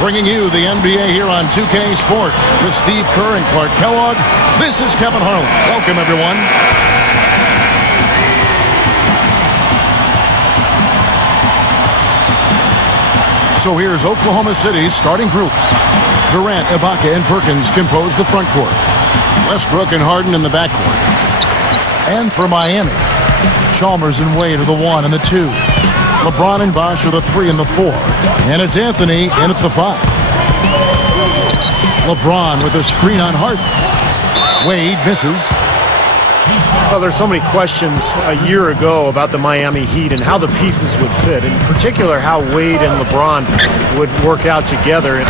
Bringing you the NBA here on 2K Sports with Steve Kerr and Clark Kellogg. This is Kevin Harlan. Welcome, everyone. So here's Oklahoma City's starting group. Durant, Ibaka, and Perkins compose the front court. Westbrook and Harden in the backcourt. And for Miami, Chalmers and Wade are the 1 and the 2. LeBron and Bosh are the 3 and the 4. And it's Anthony in at the 5. LeBron with a screen on Harden. Wade misses. Well, there's so many questions a year ago about the Miami Heat and how the pieces would fit. In particular, how Wade and LeBron would work out together.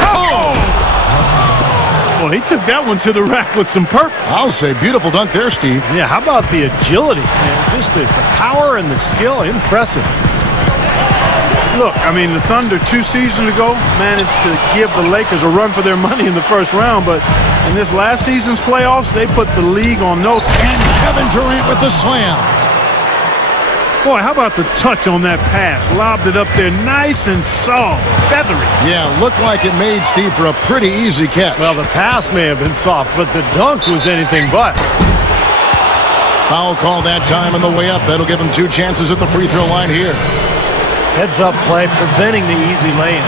Well, he took that one to the rack with some purpose. I'll say beautiful dunk there, Steve. Yeah, how about the agility? Man? Just the power and the skill. Impressive. Look, I mean, the Thunder 2 seasons ago managed to give the Lakers a run for their money in the first round, but in this last season's playoffs, they put the league on notice. And Kevin Durant with the slam. Boy, how about the touch on that pass? Lobbed it up there nice and soft, feathery. Yeah, looked like it made Steve for a pretty easy catch. Well, the pass may have been soft, but the dunk was anything but. Foul call that time on the way up. That'll give him 2 chances at the free throw line here. Heads-up play, preventing the easy lay-in.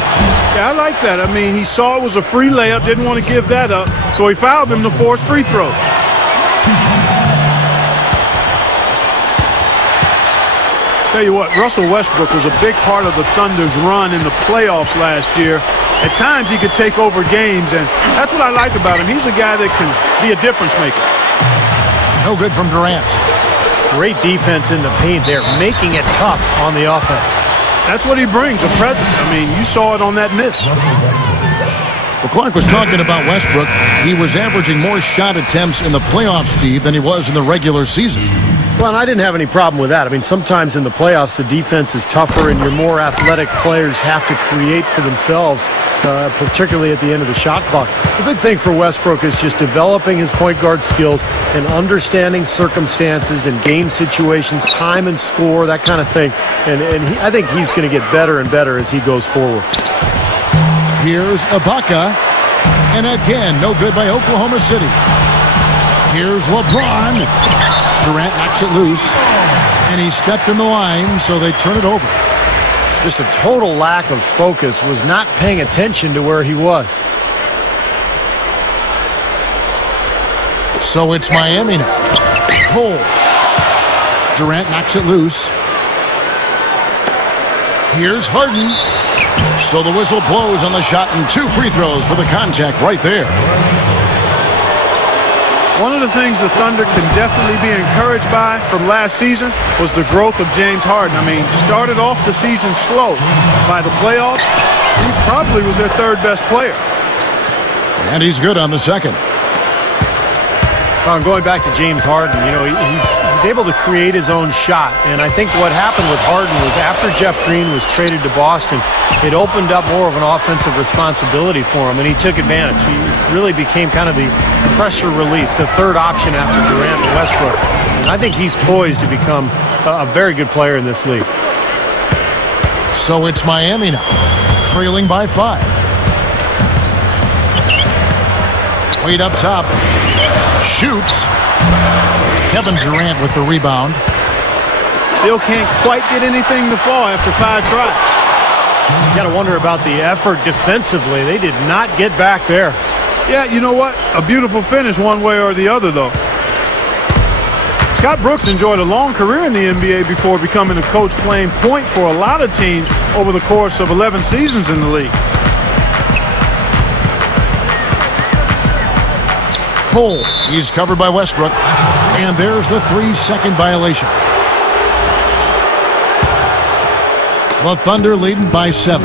Yeah, I like that. I mean, he saw it was a free layup, didn't want to give that up, so he fouled him to force free throw. Tell you what, Russell Westbrook was a big part of the Thunder's run in the playoffs last year. At times, he could take over games, and that's what I like about him. He's a guy that can be a difference maker. No good from Durant. Great defense in the paint there, making it tough on the offense. That's what he brings, a presence. I mean, you saw it on that miss. Well, Clark was talking about Westbrook. He was averaging more shot attempts in the playoffs, Steve, than he was in the regular season. Well, and I didn't have any problem with that. I mean, sometimes in the playoffs, the defense is tougher and your more athletic players have to create for themselves, particularly at the end of the shot clock. The big thing for Westbrook is just developing his point guard skills and understanding circumstances and game situations, time and score, that kind of thing. And I think he's going to get better and better as he goes forward. Here's Ibaka. And again, no good by Oklahoma City. Here's LeBron. Durant knocks it loose, and he stepped in the line, so they turn it over. Just a total lack of focus, was not paying attention to where he was. So it's Miami now. Cole. Durant knocks it loose. Here's Harden. So the whistle blows on the shot, and 2 free throws for the contact right there. One of the things the Thunder can definitely be encouraged by from last season was the growth of James Harden. I mean, started off the season slow. By the playoffs, he probably was their 3rd best player. And he's good on the second. Going back to James Harden, you know, he's able to create his own shot. And I think what happened with Harden was after Jeff Green was traded to Boston, it opened up more of an offensive responsibility for him, and he took advantage. He really became kind of the pressure release, the 3rd option after Durant and Westbrook. And I think he's poised to become a very good player in this league. So it's Miami now, trailing by 5. Wade up top. Shoots. Kevin Durant with the rebound. Still can't quite get anything to fall after 5 tries. You got to wonder about the effort defensively. They did not get back there. Yeah, you know what? A beautiful finish one way or the other, though. Scott Brooks enjoyed a long career in the NBA before becoming a coach, playing point for a lot of teams over the course of 11 seasons in the league. Cole, he's covered by Westbrook, and there's the 3-second violation. The Thunder leading by 7.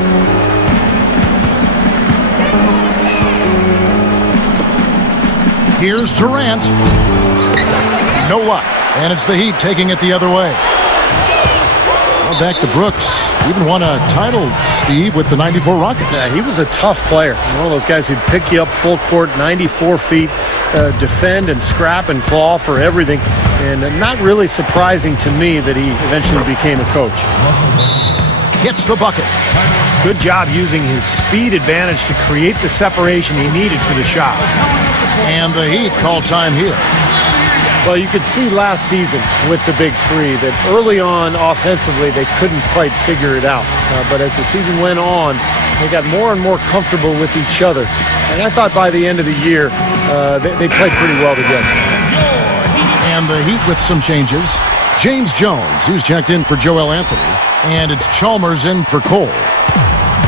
Here's Durant. No luck, and it's the Heat taking it the other way. Well, back to Brooks. Even won a title, Steve, with the 94 Rockets. Yeah, he was a tough player. One of those guys who'd pick you up full court, 94 feet, defend and scrap and claw for everything. And not really surprising to me that he eventually became a coach. hits the bucket. Good job using his speed advantage to create the separation he needed for the shot. And the Heat call time here. Well, you could see last season with the big three that early on offensively they couldn't quite figure it out. But as the season went on, they got more and more comfortable with each other. And I thought by the end of the year, they played pretty well together. And the Heat with some changes. James Jones, who's checked in for Joel Anthony. And it's Chalmers in for Cole.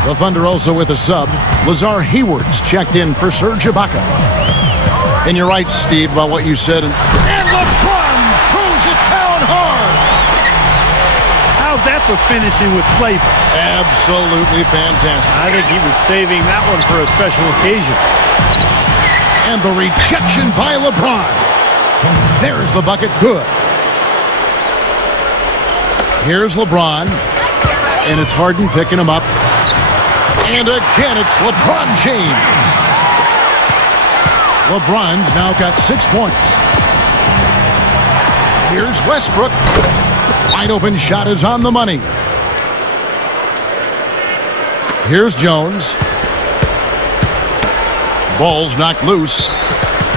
The Thunder also with a sub. Lazar Hayward's checked in for Serge Ibaka. And you're right, Steve, about what you said. And LeBron throws it down hard. How's that for finishing with flavor? Absolutely fantastic. I think he was saving that one for a special occasion. And the rejection by LeBron. There's the bucket. Good. Here's LeBron. And it's Harden picking him up. And again, it's LeBron James. LeBron's now got 6 points. Here's Westbrook. Wide open shot is on the money. Here's Jones. Ball's knocked loose.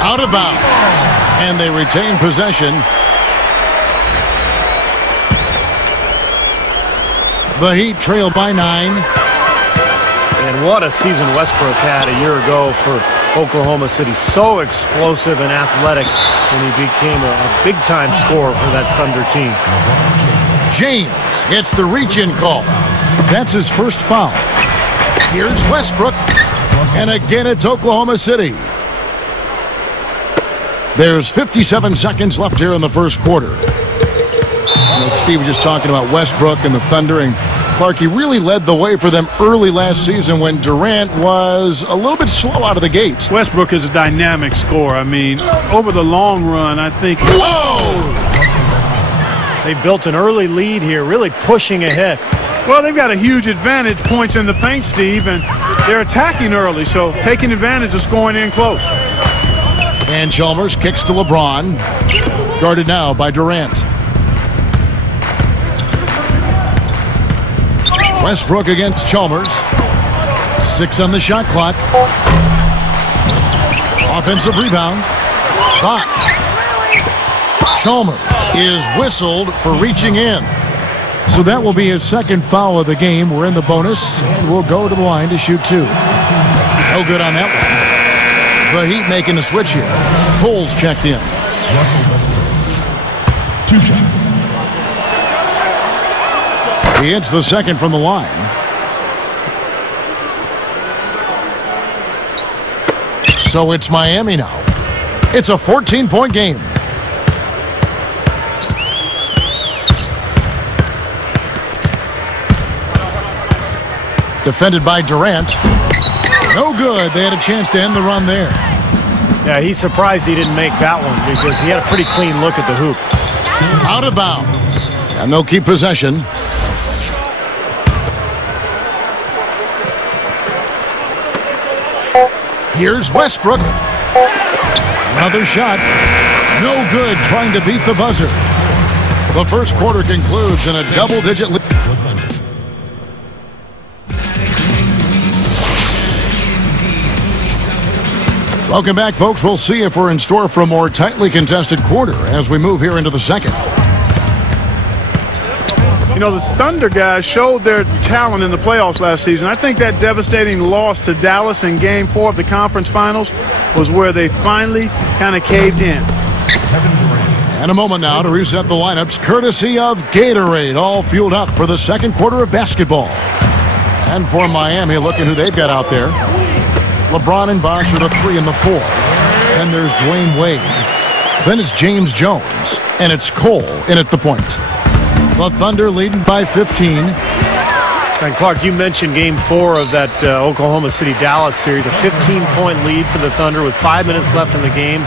Out of bounds. And they retain possession. The Heat trail by 9. And what a season Westbrook had a year ago for Oklahoma City. So explosive and athletic when he became a big-time scorer for that Thunder team. James gets the reach-in call. That's his first foul. Here's Westbrook. And again, it's Oklahoma City. There's 57 seconds left here in the first quarter. Steve was just talking about Westbrook and the Thunder, and Clark, he really led the way for them early last season when Durant was a little bit slow out of the gate. Westbrook is a dynamic scorer. I mean, over the long run, I think... Whoa! They built an early lead here, really pushing ahead. Well, they've got a huge advantage, points in the paint, Steve, and they're attacking early, so taking advantage of scoring in close. And Chalmers kicks to LeBron, guarded now by Durant. Westbrook against Chalmers. 6 on the shot clock. Offensive rebound. Bach. Chalmers is whistled for reaching in. So that will be his second foul of the game. We're in the bonus, and we'll go to the line to shoot 2. No good on that one. The Heat making a switch here. Cole's checked in. 2 shots. He hits the second from the line. So it's Miami now. It's a 14-point game. Defended by Durant. No good. They had a chance to end the run there. Yeah, he's surprised he didn't make that one because he had a pretty clean look at the hoop. Out of bounds. And they'll keep possession. Here's Westbrook. Another shot. No good, trying to beat the buzzer. The first quarter concludes in a double-digit lead. Welcome back, folks. We'll see if we're in store for a more tightly contested quarter as we move here into the second. You know, the Thunder guys showed their talent in the playoffs last season. I think that devastating loss to Dallas in Game 4 of the conference finals was where they finally kind of caved in. And a moment now to reset the lineups, courtesy of Gatorade, all fueled up for the second quarter of basketball. And for Miami, look at who they've got out there. LeBron and Bosh are the 3 and the 4. Then there's Dwayne Wade. Then it's James Jones. And it's Cole in at the point. The Thunder leading by 15. And Clark, you mentioned Game 4 of that Oklahoma City-Dallas series. A 15-point lead for the Thunder with 5 minutes left in the game.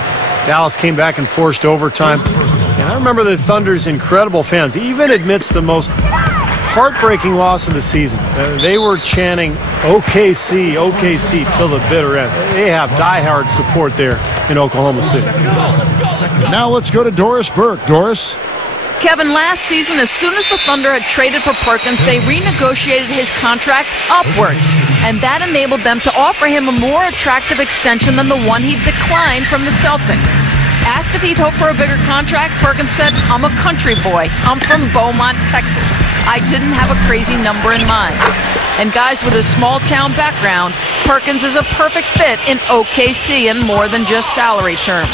Dallas came back and forced overtime. And I remember the Thunder's incredible fans, even amidst the most heartbreaking loss of the season. They were chanting OKC, OKC till the bitter end. They have diehard support there in Oklahoma City. Now let's go to Doris Burke. Doris. Kevin, last season, as soon as the Thunder had traded for Perkins, they renegotiated his contract upwards, and that enabled them to offer him a more attractive extension than the one he declined from the Celtics. Asked if he'd hope for a bigger contract, Perkins said, "I'm a country boy. I'm from Beaumont, Texas. I didn't have a crazy number in mind." And guys, with his small-town background, Perkins is a perfect fit in OKC in more than just salary terms.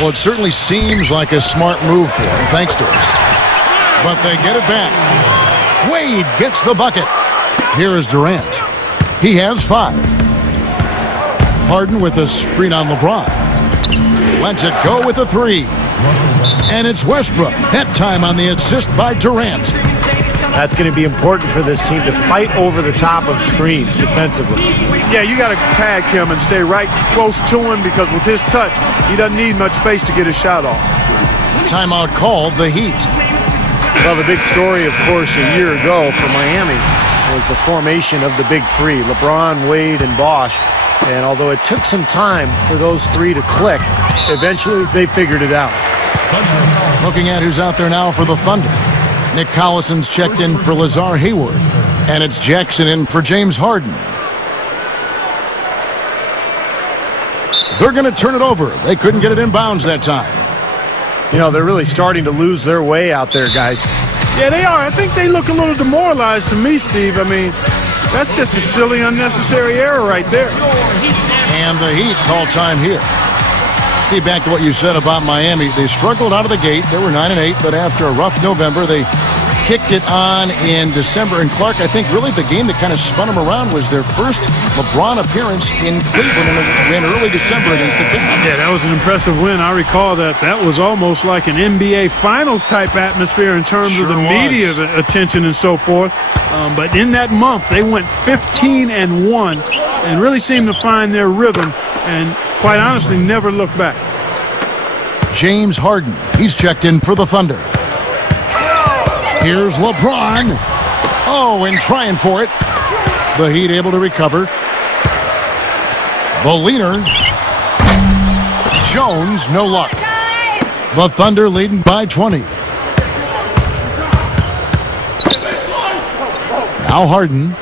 Well, it certainly seems like a smart move for him, thanks to us. But they get it back. Wade gets the bucket. Here is Durant. He has 5. Harden with a screen on LeBron. Lets it go with a 3. And it's Westbrook. That time on the assist by Durant. That's going to be important for this team to fight over the top of screens defensively. Yeah, you got to tag him and stay right close to him because with his touch, he doesn't need much space to get his shot off. Timeout called the Heat. Well, the big story, of course, a year ago for Miami was the formation of the big three, LeBron, Wade, and Bosh. And although it took some time for those three to click, eventually they figured it out. Looking at who's out there now for the Thunder. Nick Collison's checked in for Lazar Hayward. And it's Jackson in for James Harden. They're going to turn it over. They couldn't get it inbounds that time. You know, they're really starting to lose their way out there, guys. Yeah, they are. I think they look a little demoralized to me, Steve. I mean, that's just a silly, unnecessary error right there. And the Heat call time here. Steve, back to what you said about Miami. They struggled out of the gate. They were 9-8, but after a rough November, they kicked it on in December. And Clark, I think really the game that kind of spun them around was their first LeBron appearance in Cleveland in early December against the Kings. Yeah, that was an impressive win. I recall that. That was almost like an NBA Finals type atmosphere in terms of the media attention and so forth. But in that month, they went 15-1 and really seemed to find their rhythm and, quite honestly, never looked back. James Harden, he's checked in for the Thunder. Here's LeBron. Oh, and trying for it. The Heat able to recover. The leaner. Jones, no luck. The Thunder leading by 20. Now Harden.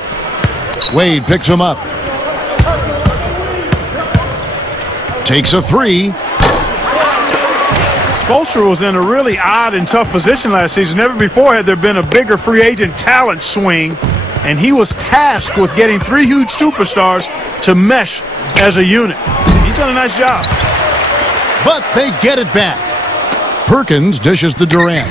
Wade picks him up. Takes a 3. Spoelstra was in a really odd and tough position last season. Never before had there been a bigger free agent talent swing, and he was tasked with getting 3 huge superstars to mesh as a unit. He's done a nice job. But they get it back. Perkins dishes to Durant.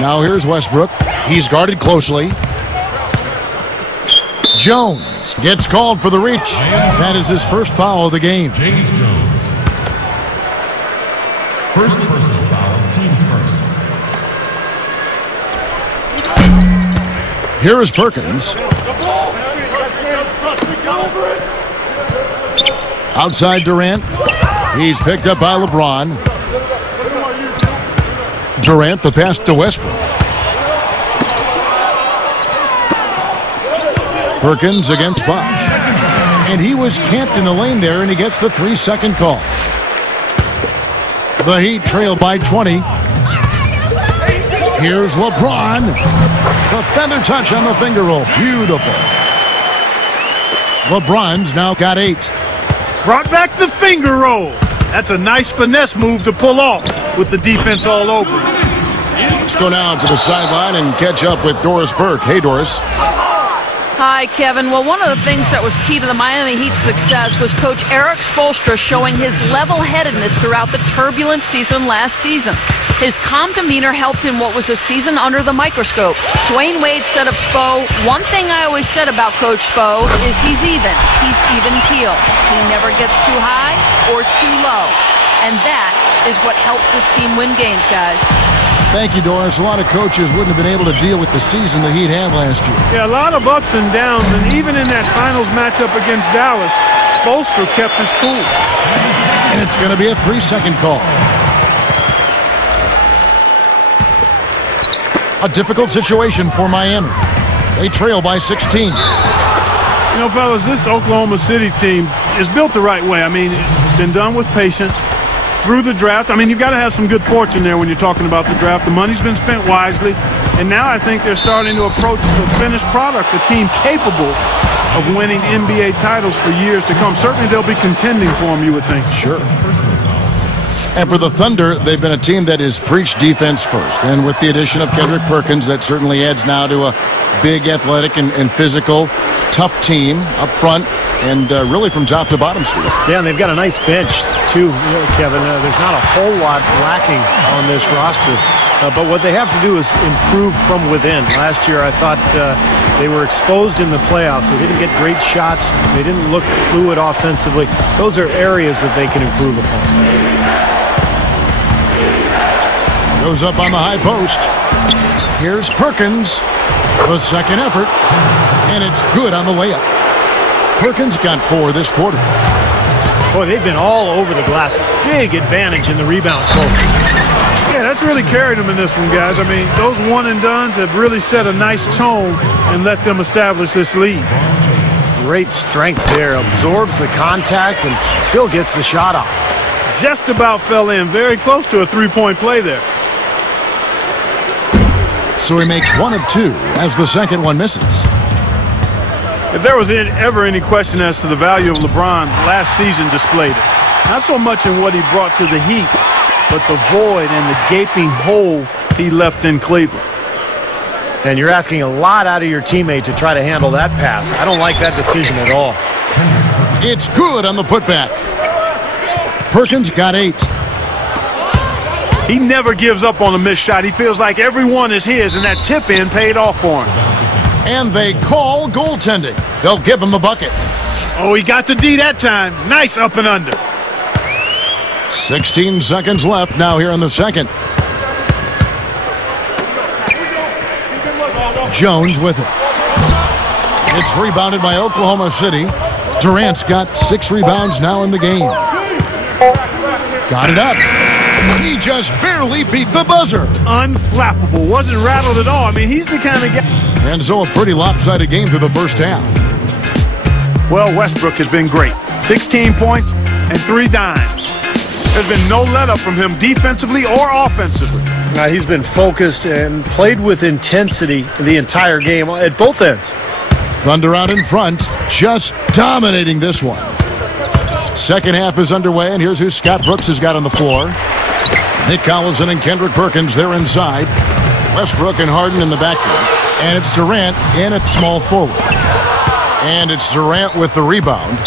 Now here's Westbrook. He's guarded closely. Jones gets called for the reach. That is his first foul of the game. James Jones. First personal foul, team's first. Here is Perkins. Outside Durant. He's picked up by LeBron. Durant, the pass to Westbrook. Perkins against Bosh. And he was camped in the lane there, and he gets the 3-second call. The Heat trail by 20. Here's LeBron. The feather touch on the finger roll. Beautiful. LeBron's now got 8. Brought back the finger roll. That's a nice finesse move to pull off with the defense all over it. Let's go now to the sideline and catch up with Doris Burke. Hey, Doris. Hi, Kevin. Well, one of the things that was key to the Miami Heat's success was Coach Eric Spoelstra showing his level-headedness throughout the turbulent season last season. His calm demeanor helped in what was a season under the microscope. Dwayne Wade said of Spo, "One thing I always said about Coach Spo is he's even. He's even keel. He never gets too high or too low." And that is what helps this team win games, guys. Thank you, Doris. A lot of coaches wouldn't have been able to deal with the season the Heat had last year. Yeah, a lot of ups and downs, and even in that finals matchup against Dallas, Spoelstra kept his cool. And it's going to be a 3-second call. A difficult situation for Miami. They trail by 16. You know, fellas, this Oklahoma City team is built the right way. I mean, it's been done with patience. through the draft. I mean, you've got to have some good fortune there when you're talking about the draft. The money's been spent wisely, and now I think they're starting to approach the finished product, the team capable of winning NBA titles for years to come. Certainly they'll be contending for them, you would think. Sure. And for the Thunder, they've been a team that has preached defense first. And with the addition of Kendrick Perkins, that certainly adds now to a big, athletic, and physical, tough team up front. And really from top to bottom, Steve. Yeah, and they've got a nice bench, too, Kevin. There's not a whole lot lacking on this roster. But what they have to do is improve from within. Last year, I thought they were exposed in the playoffs. They didn't get great shots. They didn't look fluid offensively. Those are areas that they can improve upon. Goes up on the high post. Here's Perkins. The second effort. And it's good on the layup. Perkins got 4 this quarter. Boy, they've been all over the glass. Big advantage in the rebound focus. Yeah, that's really carried them in this one, guys. I mean, those one-and-dones have really set a nice tone and let them establish this lead. Great strength there. Absorbs the contact and still gets the shot off. Just about fell in. Very close to a three-point play there. So he makes 1 of 2 as the second one misses. If there was ever any question as to the value of LeBron, last season displayed it. Not so much in what he brought to the Heat, but the void and the gaping hole he left in Cleveland. And you're asking a lot out of your teammate to try to handle that pass. I don't like that decision at all. It's good on the putback. Perkins got 8. He never gives up on a missed shot. He feels like every one is his, and that tip-in paid off for him. And they call goaltending. They'll give him the bucket. Oh, he got the D that time. Nice up and under. 16 seconds left now here in the second. Jones with it. It's rebounded by Oklahoma City. Durant's got 6 rebounds now in the game. Got it up. He just barely beat the buzzer. Unflappable. Wasn't rattled at all. I mean, he's the kind of guy. And so a pretty lopsided game through the first half. Well, Westbrook has been great. 16 points and 3 dimes. There's been no let-up from him defensively or offensively. He's been focused and played with intensity the entire game at both ends. Thunder out in front, just dominating this one. Second half is underway, and here's who Scott Brooks has got on the floor. Nick Collison and Kendrick Perkins, they're inside. Westbrook and Harden in the backcourt. And it's Durant in at small forward. And it's Durant with the rebound.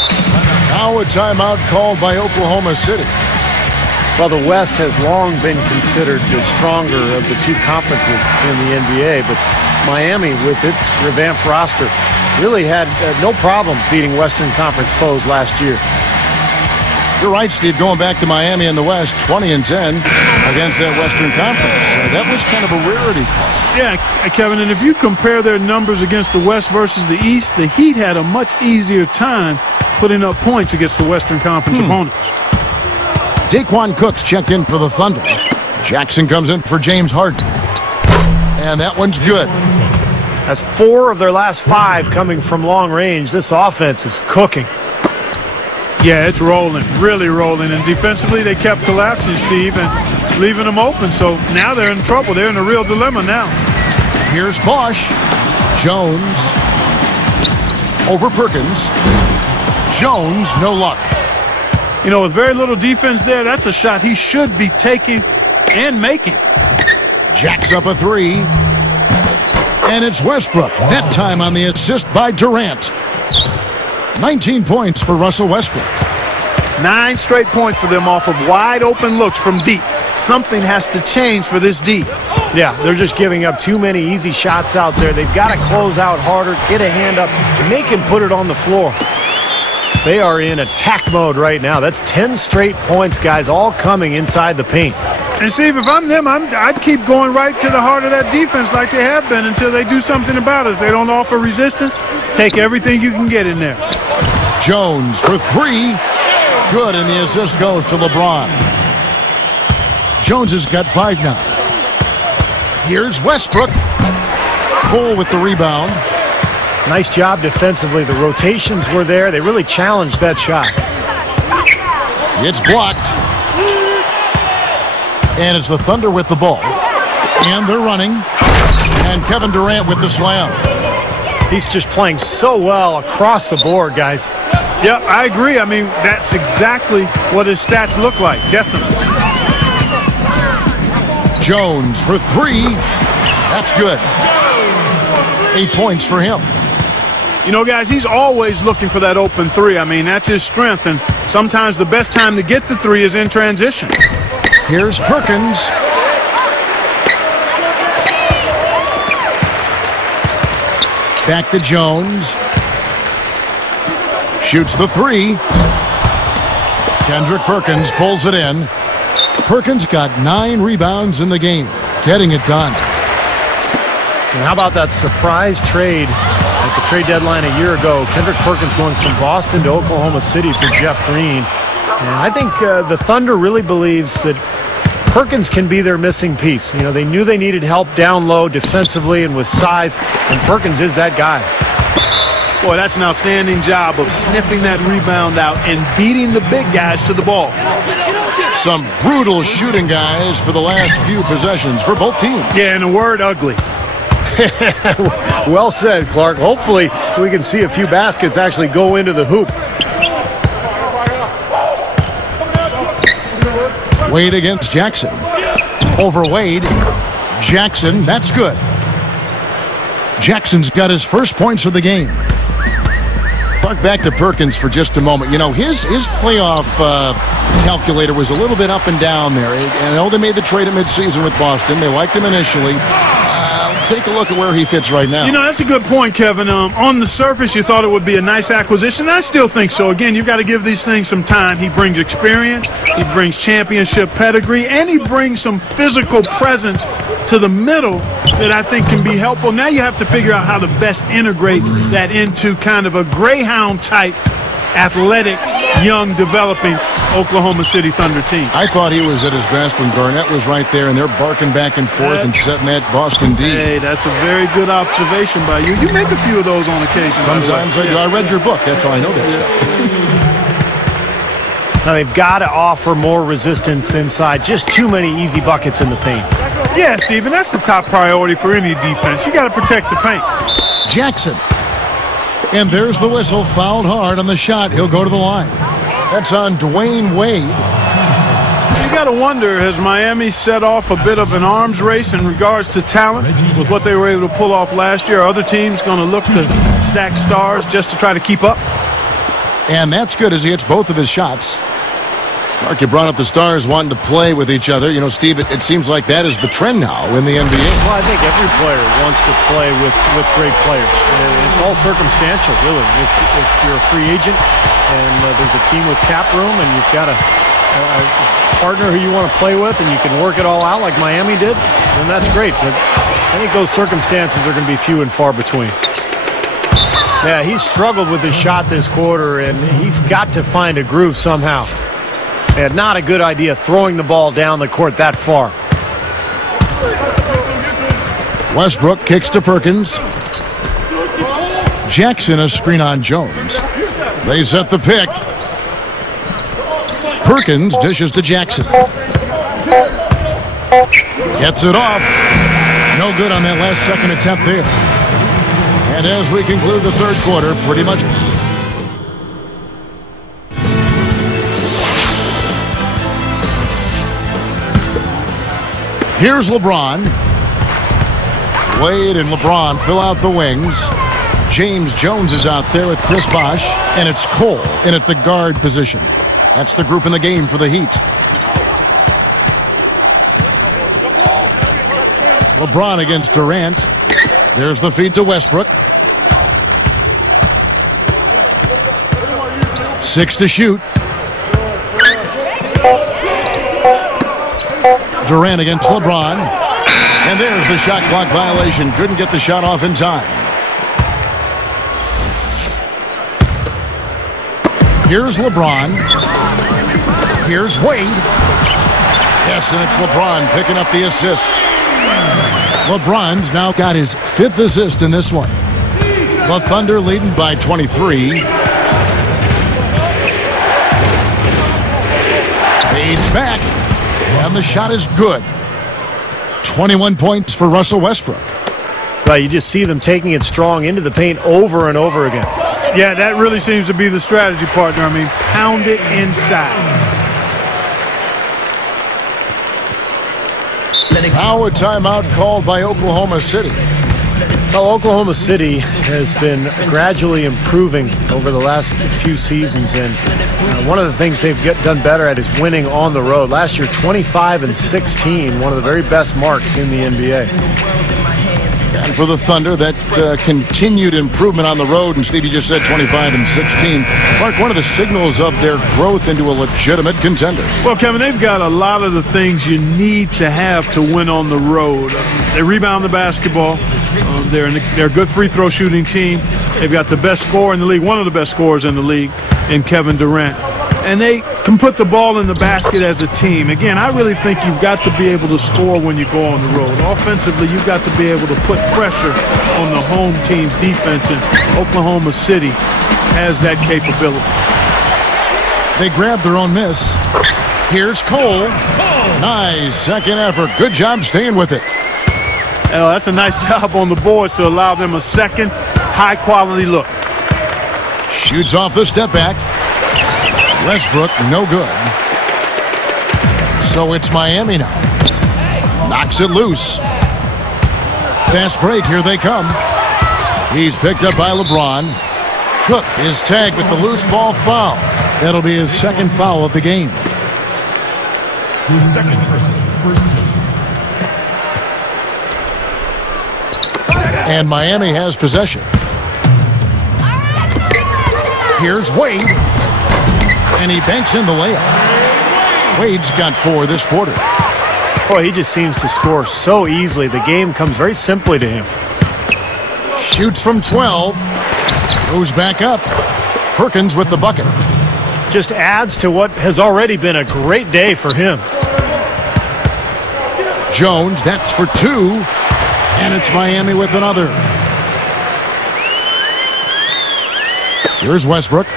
Now a timeout called by Oklahoma City. Well, the West has long been considered the stronger of the two conferences in the NBA, but Miami, with its revamped roster, really had no problem beating Western Conference foes last year. You're right, Steve. Going back to Miami in the West, 20-10 against that Western Conference. That was kind of a rarity. Yeah, Kevin, and if you compare their numbers against the West versus the East, the Heat had a much easier time putting up points against the Western Conference opponents. Daquan Cook's checked in for the Thunder. Jackson comes in for James Harden. And that one's good. That's 4 of their last 5 coming from long range. This offense is cooking. Yeah, it's rolling, really rolling. And defensively, they kept collapsing, Steve, and leaving them open. So now they're in trouble. They're in a real dilemma now. Here's Bosch. Jones over Perkins. Jones, no luck. You know, with very little defense there, that's a shot he should be taking and making. Jacks up a 3. And it's Westbrook. That time on the assist by Durant. 19 points for Russell Westbrook. 9 straight points for them off of wide open looks from deep. Something has to change for this D. Yeah, they're just giving up too many easy shots out there. They've got to close out harder, get a hand up, make him put it on the floor. They are in attack mode right now. That's 10 straight points, guys, all coming inside the paint. And Steve, if I'm them, I'd keep going right to the heart of that defense like they have been until they do something about it. If they don't offer resistance, take everything you can get in there. Jones for 3. Good, and the assist goes to LeBron. Jones has got 5 now. Here's Westbrook. Full with the rebound. Nice job defensively. The rotations were there. They really challenged that shot. It's blocked. And it's the Thunder with the ball. And they're running. And Kevin Durant with the slam. He's just playing so well across the board, guys. Yeah, I agree. I mean, that's exactly what his stats look like. Definitely. Jones for three. That's good. 8 points for him. You know, guys, he's always looking for that open three. I mean, that's his strength. And sometimes the best time to get the three is in transition. Here's Perkins. Back to Jones. Shoots the three. Kendrick Perkins pulls it in. Perkins got 9 rebounds in the game, getting it done. And how about that surprise trade at the trade deadline a year ago? Kendrick Perkins going from Boston to Oklahoma City for Jeff Green. And I think the Thunder really believes that Perkins can be their missing piece. You know, they knew they needed help down low defensively and with size, and Perkins is that guy. Boy, that's an outstanding job of sniffing that rebound out and beating the big guys to the ball. Some brutal shooting, guys, for the last few possessions for both teams. Yeah, and the word ugly. Well said, Clark. Hopefully we can see a few baskets actually go into the hoop. Wade against Jackson. Over Wade. Jackson, that's good. Jackson's got his first points of the game. Talk back to Perkins for just a moment. You know, his playoff calculator was a little bit up and down there. I know they made the trade at midseason with Boston. They liked him initially. Take a look at where he fits right now. You know, that's a good point, Kevin. On the surface, you thought it would be a nice acquisition. I still think so. Again, you've got to give these things some time. He brings experience, he brings championship pedigree, and he brings some physical presence to the middle that I think can be helpful. Now you have to figure out how to best integrate that into kind of a Greyhound-type, athletic, young, developing Oklahoma City Thunder team. I thought he was at his best when Garnett was right there, and they're barking back and forth and setting that Boston D. Hey, that's a very good observation by you. You make a few of those on occasion. Sometimes I do. I read your book. That's how I know that stuff. Now they've got to offer more resistance inside. Just too many easy buckets in the paint. Yeah, Stephen, that's the top priority for any defense. You got to protect the paint. Jackson. And there's the whistle. Fouled hard on the shot. He'll go to the line. That's on Dwayne Wade. You got to wonder, has Miami set off a bit of an arms race in regards to talent with what they were able to pull off last year? Are other teams going to look to stack stars just to try to keep up? And that's good as he hits both of his shots. Mark, you brought up the stars wanting to play with each other. You know, Steve, it seems like that is the trend now in the NBA. Well, I think every player wants to play with great players. It's all circumstantial, really. If you're a free agent and there's a team with cap room and you've got a partner who you want to play with and you can work it all out like Miami did, then that's great. But I think those circumstances are going to be few and far between. Yeah, he's struggled with his shot this quarter, and he's got to find a groove somehow. And not a good idea throwing the ball down the court that far. Westbrook kicks to Perkins. Jackson a screen on Jones. They set the pick. Perkins dishes to Jackson. Gets it off. No good on that last second attempt there. And as we conclude the third quarter, pretty much... Here's LeBron. Wade and LeBron fill out the wings. James Jones is out there with Chris Bosh, and it's Cole in at the guard position. That's the group in the game for the Heat. LeBron against Durant. There's the feed to Westbrook. 6 to shoot. Durant against LeBron. And there's the shot clock violation. Couldn't get the shot off in time. Here's LeBron. Here's Wade. Yes, and it's LeBron picking up the assist. LeBron's now got his 5th assist in this one. The Thunder leading by 23. Fades back. And the shot is good. 21 points for Russell Westbrook. Well, you just see them taking it strong into the paint over and over again. Yeah, that really seems to be the strategy, partner. I mean, pound it inside. Now a timeout called by Oklahoma City. Well, Oklahoma City has been gradually improving over the last few seasons, and one of the things they've done better at is winning on the road. Last year, 25-16, one of the very best marks in the NBA. And for the Thunder, that continued improvement on the road, and Steve, you just said 25-16. Mark, one of the signals of their growth into a legitimate contender. Well, Kevin, they've got a lot of the things you need to have to win on the road. They rebound the basketball. They're a good free throw shooting team. They've got the best scorer in the league, one of the best scorers in the league, in Kevin Durant. And they can put the ball in the basket as a team. Again, I really think you've got to be able to score when you go on the road. Offensively, you've got to be able to put pressure on the home team's defense, and Oklahoma City has that capability. They grabbed their own miss. Here's Cole. Nice second effort. Good job staying with it. Oh, that's a nice job on the boards to allow them a second high-quality look. Shoots off the step back. Westbrook, no good. So it's Miami now. Knocks it loose. Fast break, here they come. He's picked up by LeBron. Cook is tagged with the loose ball foul. That'll be his second foul of the game. Second person, first team. And Miami has possession. Here's Wade. And he banks in the layup. Wade's got 4 this quarter. Boy, he just seems to score so easily. The game comes very simply to him. Shoots from 12. Goes back up. Perkins with the bucket. Just adds to what has already been a great day for him. Jones, that's for 2. And it's Miami with another. Here's Westbrook.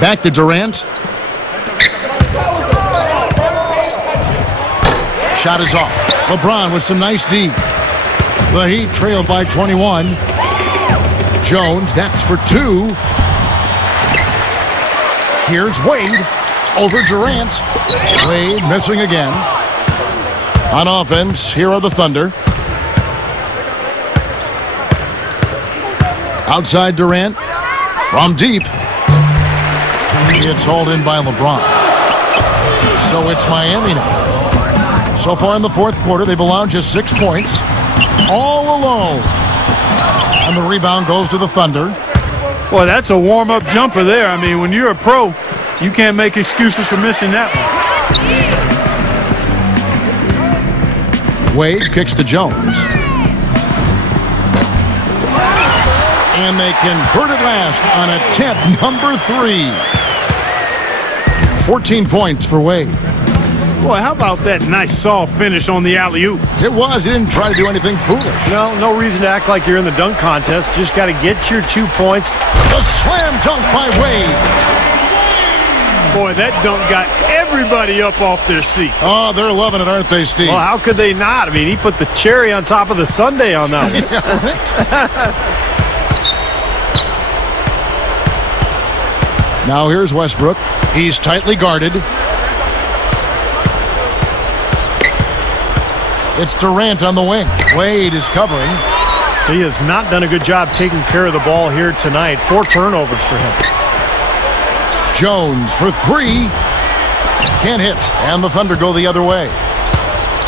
Back to Durant. Shot is off. LeBron with some nice D. The Heat trailed by 21. Jones, that's for 2. Here's Wade over Durant. Wade missing again. On offense, here are the Thunder. Outside Durant. From deep. It's hauled in by LeBron. So it's Miami now. So far in the fourth quarter, they've allowed just 6 points. All alone. And the rebound goes to the Thunder. Boy, that's a warm-up jumper there. I mean, when you're a pro, you can't make excuses for missing that one. Wade kicks to Jones. And they convert it last on attempt number 3. 14 points for Wade. Boy, how about that nice soft finish on the alley-oop? It was. He didn't try to do anything foolish. No reason to act like you're in the dunk contest. Just got to get your 2 points. The slam dunk by Wade. Boy, that dunk got everybody up off their seat. Oh, they're loving it, aren't they, Steve? Well, how could they not? I mean, he put the cherry on top of the sundae on that one. Yeah, right. Now here's Westbrook. He's tightly guarded. It's Durant on the wing. Wade is covering. He has not done a good job taking care of the ball here tonight. 4 turnovers for him. Jones for 3. Can't hit. And the Thunder go the other way.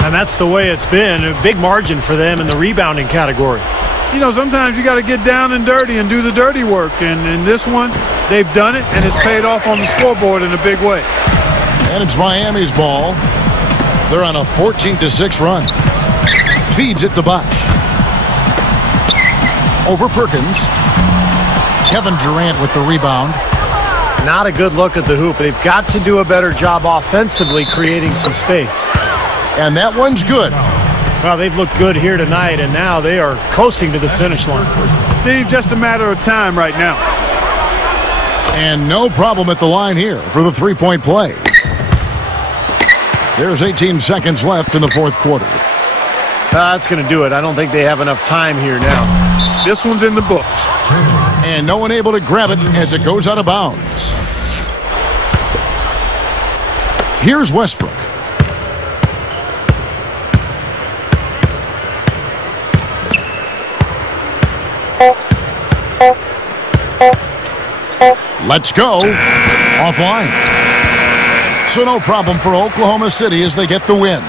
And that's the way it's been. A big margin for them in the rebounding category. You know, sometimes you got to get down and dirty and do the dirty work. And in this one, they've done it, and it's paid off on the scoreboard in a big way. And it's Miami's ball. They're on a 14-6 run. Feeds it to Bosh. Over Perkins. Kevin Durant with the rebound. Not a good look at the hoop. They've got to do a better job offensively creating some space. And that one's good. Well, they've looked good here tonight, and now they are coasting to the finish line. Steve, just a matter of time right now. And no problem at the line here for the three-point play. There's 18 seconds left in the fourth quarter. That's going to do it. I don't think they have enough time here now. This one's in the books. And no one able to grab it as it goes out of bounds. Here's Westbrook. Let's go. Offline. So no problem for Oklahoma City as they get the win.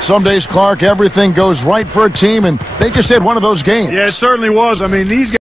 Some days, Clark, everything goes right for a team, and they just had one of those games. Yeah, it certainly was. I mean, these guys